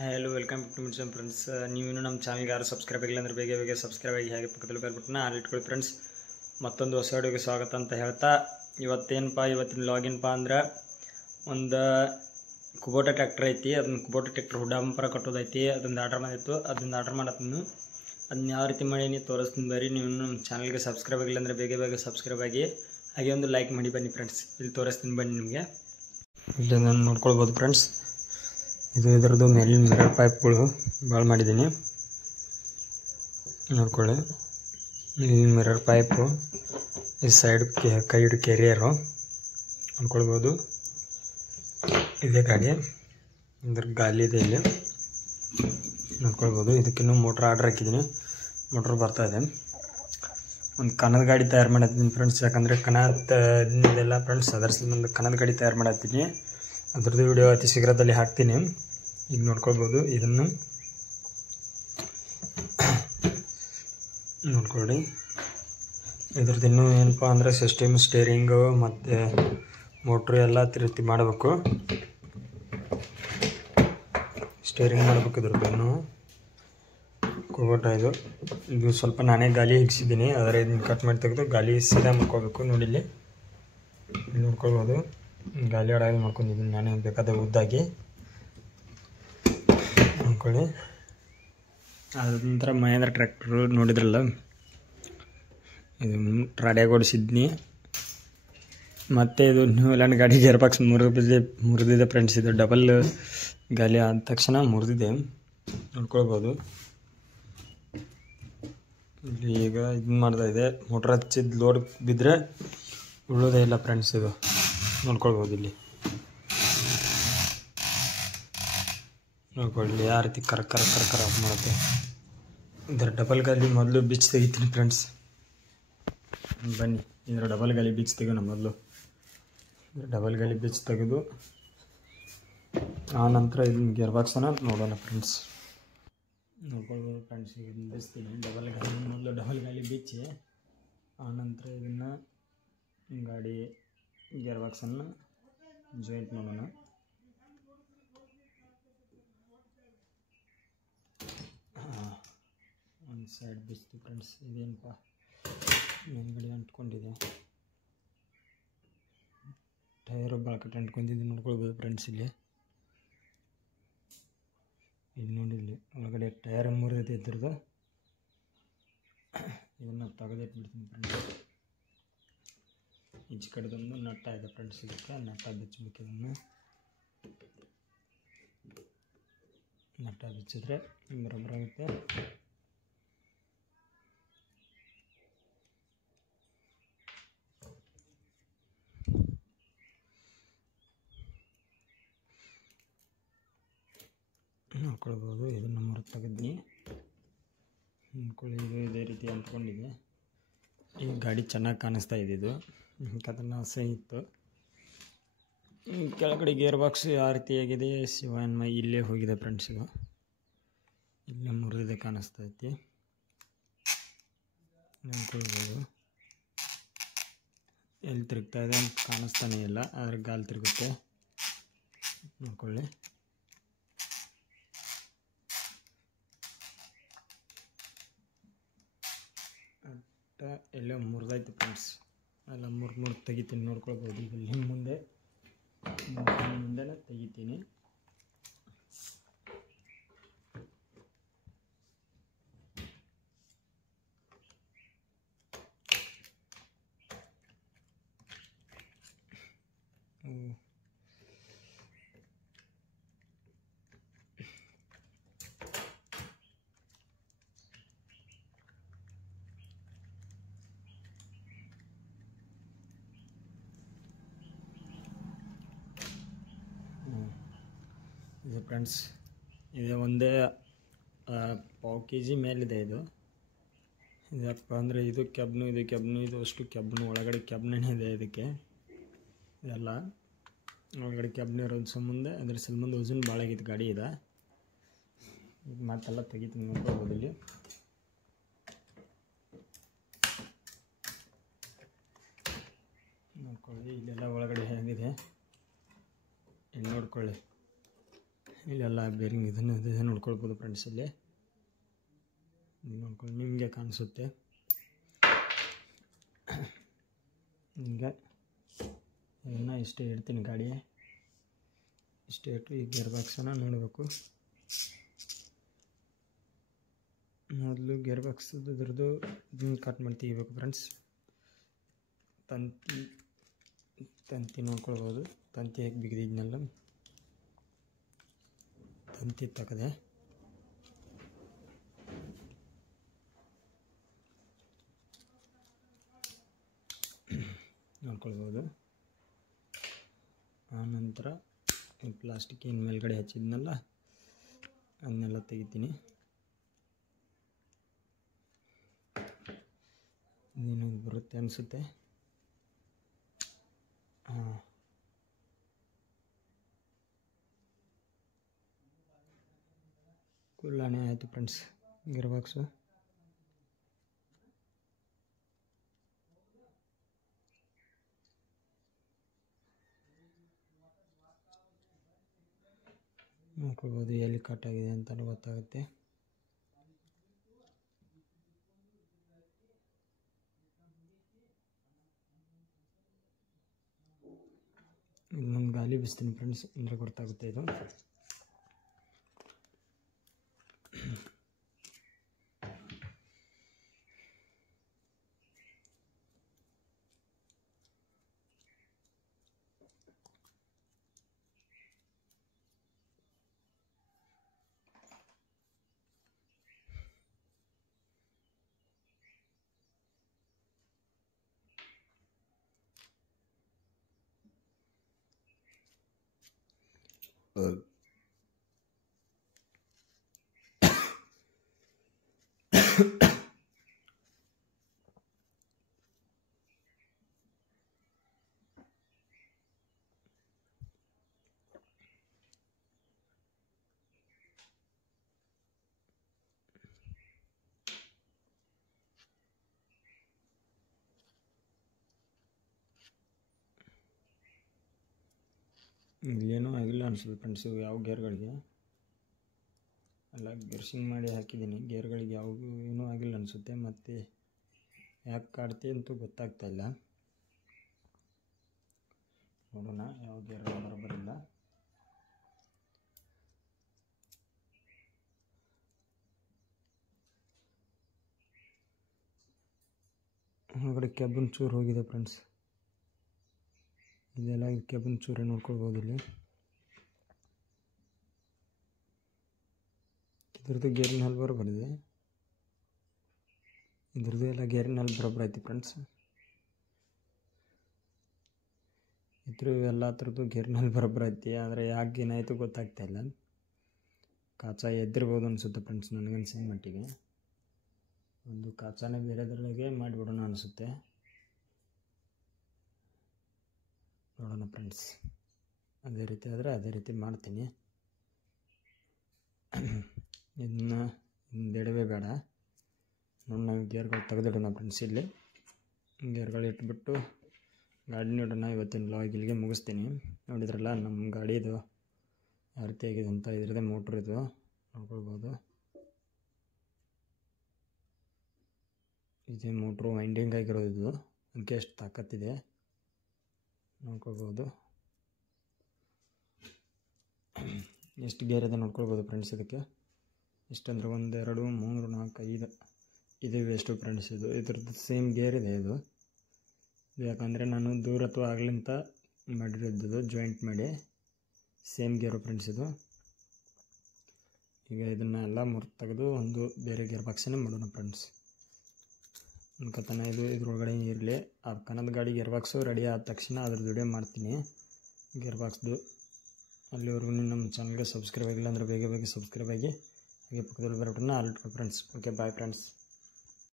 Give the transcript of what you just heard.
Hello welcome to Midsum friends. ನೀವು ಇನ್ನೂ ನಮ್ಮ ಚಾನಲ್ಗೆ ಯಾರು ಸಬ್ಸ್ಕ್ರೈಬ್ ಆಗಿಲ್ಲ ಅಂದರೆ ಬೇಗ ಸಬ್ಸ್ಕ್ರೈಬ್ ಆಗಿ ಹಾಗೆ ಪಕ್ಕದಲ್ಲಿ ಬೆಲ್ ಬಟನ್ನ ಆಲ್ ಇಟ್ಕೊಳ್ಳಿ ಫ್ರೆಂಡ್ಸ್. ಮತ್ತೊಂದು ಹೊಸ ವಿಡಿಯೋಗೆ ಸ್ವಾಗತ ಅಂತ ಹೇಳ್ತಾ ಇವತ್ತಿನ ಲಾಗಿನ್ಪ ಅಂದ್ರೆ ಒಂದು ಕುಬೋಟ ಟ್ರ್ಯಾಕ್ಟರ್ ಐತಿ. ಅದನ್ನ ಕುಬೋಟ ಟ್ರ್ಯಾಕ್ಟರ್ ಹುಡ್ಡಾಂಪರ ಕಟ್ಟೋದೈತಿ. ಅದೊಂದು ಆರ್ಡರ್ ಮಾಡಿತ್ತು, ಅದೊಂದು ಆರ್ಡರ್ ಮಾಡತ್ತೀನಿ. ಅದನ್ನ ಯಾವ ರೀತಿ ಮಾಡಿ ತೋರಿಸ್ತೀನಿ ಬರ್ರಿ. ನೀವು ನಮ್ಮ ಚಾನಲ್ಗೆ ಸಬ್ಸ್ಕ್ರೈಬ್ ಆಗಿಲ್ಲ ಅಂದರೆ ಬೇಗ ಸಬ್ಸ್ಕ್ರೈಬ್ ಆಗಿ ಹಾಗೆ ಒಂದು ಲೈಕ್ ಮಾಡಿ ಬನ್ನಿ ಫ್ರೆಂಡ್ಸ್. ಇಲ್ಲಿ ತೋರಿಸ್ತೀನಿ ಬನ್ನಿ ನಿಮಗೆ. ಇಲ್ಲಿ ನಾನು ನೋಡ್ಕೊಳ್ಬೋದು ಫ್ರೆಂಡ್ಸ್. ಇದು ಇದರದ್ದು ಮೇಲಿನ ಮಿರರ್ ಪೈಪ್ಗಳು ಭಾಳ ಮಾಡಿದ್ದೀನಿ ನೋಡ್ಕೊಳ್ಳಿ. ಈ ಮಿರರ್ ಪೈಪು, ಈ ಸೈಡ್ ಕೈಡು ಕೆರಿಯರು ನೋಡ್ಕೊಳ್ಬೋದು. ಇದೇ ಗಾಡಿ, ಇದ್ರ ಗಾಲಿ ಇದೆ ಇಲ್ಲಿ ನೋಡ್ಕೊಳ್ಬೋದು. ಇದಕ್ಕಿನ್ನೂ ಮೋಟ್ರ್ ಆರ್ಡ್ರ್ ಹಾಕಿದ್ದೀನಿ, ಮೋಟ್ರ್ ಬರ್ತಾಯಿದೆ. ಒಂದು ಕನದ ಗಾಡಿ ತಯಾರು ಮಾಡತ್ತೀನಿ ಫ್ರೆಂಡ್ಸ್. ಯಾಕಂದರೆ ಕನದೆಲ್ಲ ಫ್ರೆಂಡ್ಸ್ ಅದರ ಒಂದು ಕನದ ಗಾಡಿ ತಯಾರು ಮಾಡತ್ತೀನಿ. ಅದ್ರದ್ದು ವಿಡಿಯೋ ಅತಿ ಶೀಘ್ರದಲ್ಲಿ ಹಾಕ್ತೀನಿ. ಈಗ ನೋಡ್ಕೊಳ್ಬೋದು, ಇದನ್ನು ನೋಡ್ಕೊಳ್ಳಿ. ಇದ್ರದ್ದು ಇನ್ನೂ ಏನಪ್ಪ ಅಂದರೆ ಸಿಸ್ಟಮ್, ಸ್ಟೇರಿಂಗು ಮತ್ತು ಮೋಟ್ರು ಎಲ್ಲ ರೀತಿ ಮಾಡಬೇಕು. ಸ್ಟೇರಿಂಗ್ ಮಾಡಬೇಕು ಇದ್ರದ್ದು. ಇನ್ನೂ ಕುಬೋಟ ಇದು ಸ್ವಲ್ಪ ನಾನೇ ಗಾಲಿ ಹಿಗ್ಸಿದ್ದೀನಿ. ಆದರೆ ಇದನ್ನು ಕಟ್ ಮಾಡಿ ತೆಗೆದು ಗಾಲಿ ಸೀದಾ ಮಾಡ್ಕೋಬೇಕು. ನೋಡಿಲ್ಲಿ ನೋಡ್ಕೊಳ್ಬೋದು, ಗಾಲಿ ಅಡಾಗಿ ಮಾಡ್ಕೊಂಡಿದ್ದೀನಿ ನಾನೇ ಬೇಕಾದ ಉದ್ದಾಗಿ ನೋಡ್ಕೊಳ್ಳಿ. ಅದ ನಂತರ ಮಹೇಂದ್ರ ಟ್ರ್ಯಾಕ್ಟ್ರು ನೋಡಿದ್ರಲ್ಲ, ಇದು ರಾಡ್ಯಾಗ ಓಡಿಸಿದ್ನಿ. ಮತ್ತು ಇದು ನ್ಯೂಲ್ಯಾಂಡ್ ಗಾಡಿ ಗೇರ್ ಬಾಕ್ಸ್ ಮುರಿದಿದೆ ಫ್ರೆಂಡ್ಸ್. ಇದು ಡಬಲ್ ಗಾಲಿ ಆದ ತಕ್ಷಣ ಮುರಿದಿದೆ ನೋಡ್ಕೊಳ್ಬೋದು. ಇಲ್ಲಿ ಈಗ ಇದು ಮಾಡ್ತಾಯಿದೆ, ಮೋಟ್ರ್ ಹಚ್ಚಿದ ಲೋಡ್ ಬಿದ್ದರೆ ಉಳ್ಳೋದೇ ಇಲ್ಲ ಫ್ರೆಂಡ್ಸ್. ಇದು ನೋಡ್ಕೊಳ್ಬೋದು, ಇಲ್ಲಿ ನೋಡ್ಕೊಳ್ಳಿ ಯಾವ ರೀತಿ ಕರ ಆಫ್ ಮಾಡುತ್ತೆ. ಇದರ ಡಬಲ್ ಗಾಲಿ ಮೊದಲು ಬಿಚ್ಚಿ ತೆಗಿತೀನಿ ಫ್ರೆಂಡ್ಸ್. ಬನ್ನಿ, ಇದರ ಡಬಲ್ ಗಾಲಿ ಬಿಚ್ಚಿ ತೆಗೋಣ ಮೊದಲು. ಡಬಲ್ ಗಾಲಿ ಬಿಚ್ಚಿ ತೆಗೆದು ಆ ನಂತರ ಇದನ್ನ ಗೇರ್ ಬಾಕ್ಸನ್ನು ನೋಡೋಣ ಫ್ರೆಂಡ್ಸ್. ನೋಡ್ಕೊಳ್ಬೋದು ಫ್ರೆಂಡ್ಸ್, ಈಗ ಬಿಚ್ತೀನಿ ಮೊದಲು ಡಬಲ್ ಗಾಲಿ ಬಿಚ್ಚಿ ಆನಂತರ ಇದನ್ನು ಗಾಡಿ ಗೇರ್ ಬಾಕ್ಸನ್ನು ಜಾಯಿಂಟ್ ಮಾಡೋಣ. ಒಂದು ಸೈಡ್ ಬಿಚ್ತು ಫ್ರೆಂಡ್ಸ್. ಇದೇನಪ್ಪ ಮೇಲ್ಗಡೆ ಅಂಟ್ಕೊಂಡಿದೆ, ಟೈರು ಬಾಳ್ಕಟ್ಟು ಅಂಟ್ಕೊಂಡಿದ್ದು ನೋಡ್ಕೊಳ್ಬೋದು ಫ್ರೆಂಡ್ಸ್. ಇಲ್ಲಿ ನೋಡಿಲ್ಲಿ ಒಳಗಡೆ ಟೈರ್ ಮುರಿದೈತೆ ಇದ್ರದ್ದು. ಇದನ್ನು ತೆಗೆದಿಟ್ಬಿಡ್ತೀನಿ ಫ್ರೆಂಡ್ಸ್. ಈಚೆ ಕಡೆದೊಂದು ನಟ್ಟ ಇದೆ ಫ್ರೆಂಡ್ಸ್. ಇದಕ್ಕೆ ನಟ್ಟ ಬಿಚ್ಚಬೇಕು. ಇದನ್ನು ನಟ್ಟ ಬಿಚ್ಚಿದ್ರೆ ಬರೋಬ್ಬರ ಆಗುತ್ತೆ. ನೋಡ್ಕೊಳ್ಬೋದು, ಇದನ್ನು ಮುರಿದು ತೆಗೆದ್ನಿ ನೋಡ್ಕೊಳ್ಳಿ. ಇದು ಇದೇ ರೀತಿ ಅಂದ್ಕೊಂಡಿದೆ. ಈ ಗಾಡಿ ಚೆನ್ನಾಗಿ ಕಾಣಿಸ್ತಾ ಇದೆ. ಇದು ಅದನ್ನು ಆಸೆ ಇತ್ತು. ಕೆಳಗಡೆ ಗೇರ್ ಬಾಕ್ಸ್ ಯಾವ ರೀತಿಯಾಗಿದೆ, ಶಿವನ್ಮ ಇಲ್ಲೇ ಹೋಗಿದೆ ಫ್ರೆಂಡ್ಸ್. ಇದು ಇಲ್ಲೇ ಮುರಿದಿದೆ ಕಾಣಿಸ್ತಾ ಐತಿ ನೋಡ್ಕೊಳ್ಬೋದು. ಎಲ್ಲಿ ತಿರುಗ್ತಾ ಇದೆ ಅಂತ ಕಾಣಿಸ್ತಾನೆ ಇಲ್ಲ, ಆದರೆ ಗಾಲಿ ತಿರುಗುತ್ತೆ ನೋಡ್ಕೊಳ್ಳಿ. ಎಲ್ಲ ಮುರಿದೈತೆ ಫ್ರೆಂಡ್ಸ್. ಎಲ್ಲ ಮುರಿದು ತೆಗಿತೀನಿ ನೋಡ್ಕೊಳ್ಬೋದು. ಈಗ ನಿಮ್ಮ ಮುಂದೆನೇ ತೆಗಿತೀನಿ. ಇದು ಫ್ರೆಂಡ್ಸ್, ಇದು ಒಂದೇ ಪಾವು kg ಮೇಲಿದೆ. ಇದು ಯಾಕಪ್ಪ ಅಂದರೆ ಇದು ಕೆಬ್ನು ಇದು ಅಷ್ಟು ಕೆಬ್ನು ಒಳಗಡೆ ಕೆಬ್ನೇ ಇದೆ. ಇದಕ್ಕೆ ಇದೆಲ್ಲ ಒಳಗಡೆ ಕೆಬ್ನು ಇರೋದು ಸಂಬಂಧ ಅದ್ರ ಸಂಬಂಧ ವಜನ್ ಭಾಳ ಆಗೈತೆ ಗಾಡಿ. ಇದೆ ಈಗ ಮತ್ತೆಲ್ಲ ತೆಗಿತೀನಿ ನೋಡ್ಕೊಳ್ಬೋದು. ಇಲ್ಲಿ ನೋಡ್ಕೊಳ್ಳಿ, ಇಲ್ಲೆಲ್ಲ ಒಳಗಡೆ ಹೇಗಿದೆ ಇಲ್ಲಿ ನೋಡ್ಕೊಳ್ಳಿ. ಇಲ್ಲೆಲ್ಲ ಬೇರಿಂಗ್ ಇದನ್ನು ನೋಡ್ಕೊಳ್ಬೋದು ಫ್ರೆಂಡ್ಸ್. ಇಲ್ಲಿ ನೋಡ್ಕೊಂಡು ನಿಮಗೆ ಕಾಣಿಸುತ್ತೆ. ಈಗ ಇದನ್ನು ಇಷ್ಟೇ ಇಡ್ತೀನಿ, ಗಾಡಿ ಇಷ್ಟೇ ಇಟ್ಟು ಈ ಗೇರ್ ಬಾಕ್ಸನ್ನು ನೋಡಬೇಕು. ಮೊದಲು ಗೇರ್ ಬಾಕ್ಸ್ ಇದ್ರದ್ದು ಕಟ್ ಮಾಡಿ ತೆಗಿಬೇಕು ಫ್ರೆಂಡ್ಸ್. ತಂತಿ ನೋಡ್ಕೊಳ್ಬೋದು. ತಂತಿ ಹೇಗೆ ಬಿಗಿದಿದ್ನೆಲ್ಲ ತಂತಿ ತಗದೆ ನೋಡ್ಕೊಳ್ಬೋದು. ಆನಂತರ ಪ್ಲಾಸ್ಟಿಕ್ ಏನು ಮೇಲ್ಗಡೆ ಹಚ್ಚಿದ್ನಲ್ಲ ಅದನ್ನೆಲ್ಲ ತೆಗಿತೀನಿ. ಇನ್ನೇನು ಬರುತ್ತೆ ಅನಿಸುತ್ತೆ. ಕುಲ್ಲಾಣೆ ಆಯಿತು ಫ್ರೆಂಡ್ಸ್ ಗೇರ್ ಬಾಕ್ಸು. ನೋಡ್ಕೊಳ್ಬೋದು ಎಲ್ಲಿ ಕಟ್ ಆಗಿದೆ ಅಂತಲೂ ಗೊತ್ತಾಗುತ್ತೆ. ಇನ್ನೊಂದು ಗಾಲಿ ಬಿಸ್ತೀನಿ ಫ್ರೆಂಡ್ಸ್, ಅಂದರೆ ಗೊತ್ತಾಗುತ್ತೆ ಇದು. ಇಲ್ಲೇನೂ ಆಗಿಲ್ಲ ಅನಿಸುತ್ತೆ ಫ್ರೆಂಡ್ಸ್. ಯಾವ ಗೇರ್ಗಳಿಗೆ ಎಲ್ಲ ಗೆರ್ಸಿಂಗ್ ಮಾಡಿ ಹಾಕಿದ್ದೀನಿ. ಗೇರ್ಗಳಿಗೆ ಯಾವಾಗೂ ಏನೂ ಆಗಿಲ್ಲ ಅನಿಸುತ್ತೆ. ಮತ್ತು ಯಾಕೆ ಕಾಡ್ತಿ ಅಂತೂ ಗೊತ್ತಾಗ್ತಾಯಿಲ್ಲ. ನೋಡೋಣ ಯಾವ ಗೇರ್ಗಳು ಬರೋಬರಿಲ್ಲ. ಹೊರಗಡೆ ಕೆಬಿನ್ ಚೂರು ಹೋಗಿದೆ ಫ್ರೆಂಡ್ಸ್. ಇದೆಲ್ಲ ಕೆಬಿನ್ ಚೂರೇ ನೋಡ್ಕೊಳ್ಬೋದು. ಇಲ್ಲಿ ಇದ್ರದ್ದು ಗೇರಿನ ಹಲ್ ಬರೋಬರಿದೆ. ಇದ್ರದ್ದು ಎಲ್ಲ ಗೇರಿನ ಹಲ್ ಬರೋಬ್ಬರ ಐತಿ ಫ್ರೆಂಡ್ಸ್. ಇದ್ರ ಎಲ್ಲ ಥರದ್ದು ಗೇರಿನ ಹಲ್ ಬರೋಬ್ಬರ ಐತಿ. ಆದರೆ ಯಾಕೆ ಏನಾಯಿತು ಗೊತ್ತಾಗ್ತಾಯಿಲ್ಲ. ಕಾಚ ಎದ್ದಿರ್ಬೋದು ಅನಿಸುತ್ತೆ ಫ್ರೆಂಡ್ಸ್ ನನಗನ್ಸಿದ ಮಟ್ಟಿಗೆ. ಒಂದು ಕಾಚಾನೇ ಬೇರೆದ್ರೊಳಗೆ ಮಾಡಿಬಿಡೋಣ ಅನಿಸುತ್ತೆ. ನೋಡೋಣ ಫ್ರೆಂಡ್ಸ್, ಅದೇ ರೀತಿ ಆದರೆ ಅದೇ ರೀತಿ ಮಾಡ್ತೀನಿ. ಇದನ್ನು ಹಿಂದೆಡವೇ ಬೇಡ. ನೋಡಿ ನಾವು ಗೇರ್ಗಳು ತೆಗೆದಿಡೋಣ ಫ್ರೆಂಡ್ಸ್. ಇಲ್ಲಿ ಗೇರ್ಗಳು ಇಟ್ಬಿಟ್ಟು ಗಾಡಿ ನೋಡೋಣ. ಇವತ್ತಿನ ಲಾಗ್ ಇಲ್ಲಿಗೆ ಮುಗಿಸ್ತೀನಿ. ನೋಡಿದ್ರಲ್ಲ ನಮ್ಮ ಗಾಡಿದು ಯಾವ ರೀತಿ ಆಗಿದೆ ಅಂತ. ಇದ್ರದ್ದೇ ಮೋಟ್ರ್ ಇದು ನೋಡ್ಕೊಳ್ಬೋದು. ಇದೇ ಮೋಟ್ರು ವೈಂಡಿಂಗ್ ಆಗಿರೋದು. ಇದು ಅದಕ್ಕೆ ಎಷ್ಟು ತಾಕತ್ತಿದೆ ನೋಡ್ಕೊಳ್ಬೋದು. ಎಷ್ಟು ಗೇರ್ ಇದೆ ನೋಡ್ಕೊಳ್ಬೋದು ಫ್ರೆಂಡ್ಸ್. ಇದಕ್ಕೆ ಎಷ್ಟಂದರೆ 1 2 3 4 5 ಇದು ಎಷ್ಟು ಫ್ರೆಂಡ್ಸ್. ಇದ್ರದ್ದು ಸೇಮ್ ಗೇರ್ ಇದೆ ಇದು. ಯಾಕಂದರೆ ನಾನು ದೂರತ್ವ ಆಗ್ಲಿಂತ ಮಾಡಿರೋದು ಜಾಯಿಂಟ್ ಮಾಡಿ ಸೇಮ್ ಗೇರು ಫ್ರೆಂಡ್ಸ್ ಇದು. ಈಗ ಇದನ್ನೆಲ್ಲ ಮುರಿದು ತೆಗೆದು ಒಂದು ಬೇರೆ ಗೇರ್ ಬಾಕ್ಸನ್ನೇ ಮಾಡೋಣ ಫ್ರೆಂಡ್ಸ್. ಅನ್ಕೋತಾನೆ ಇದು ಇದ್ರೊಳಗಡೆ ಇರಲಿ. ಆ ಕನ್ನದ ಗಾಡಿ ಗೇರ್ ಬಾಕ್ಸು ರೆಡಿ ಆದ ತಕ್ಷಣ ಅದ್ರದ್ದು ವಿಡಿಯೋ ಮಾಡ್ತೀನಿ ಗೇರ್ ಬಾಕ್ಸ್ದು. ಅಲ್ಲಿವರೆಗೂ ನಮ್ಮ ಚಾನಲ್ಗೆ ಸಬ್ಸ್ಕ್ರೈಬ್ ಆಗಿಲ್ಲ ಅಂದರೆ ಬೇಗ ಬೇಗ ಸಬ್ಸ್ಕ್ರೈಬ್ ಆಗಿ ಹಾಗೆ ಪಕ್ಕದಲ್ಲಿ ಬರೋಟನ್ನ ಆಲ್ ಇಟ್ಕೊ ಫ್ರೆಂಡ್ಸ್. Okay bye friends.